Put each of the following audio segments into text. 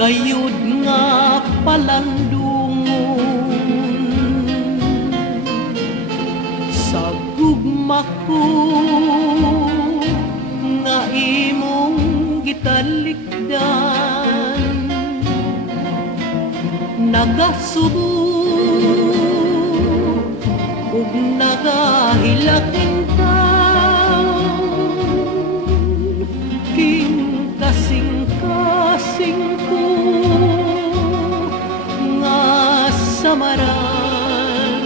gayud nga palandungon sa gugma ko nga imong gitalikdan. Nagasubo ug nagahilakin kasing-kasing ko nga samaran.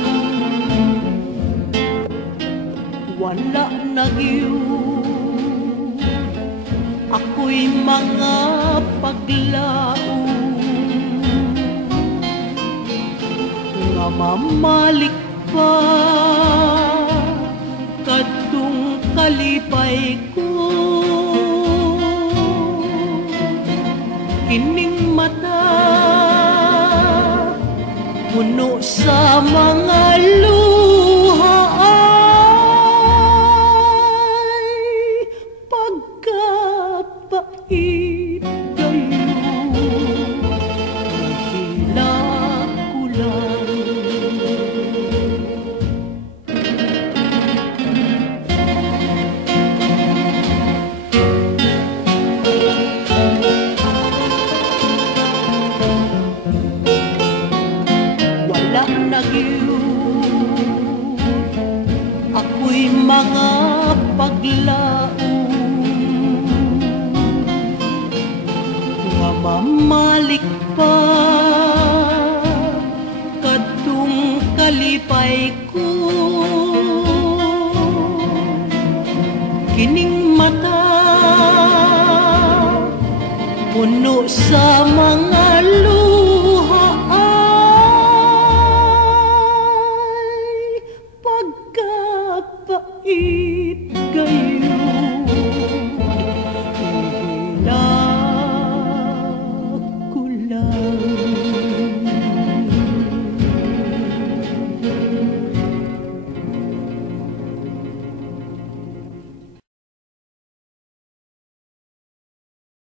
Wala na gyud ako'y mga paglaom nga mamalik pa kadtong kalipay ko. Kining mata puno sa mga luha ay pagkapait kayo. Hila ko lang ako'y mga paglaom nga mamalik pa kadtong kalipay ko. Kining mata puno sa mga luha ay pagkapait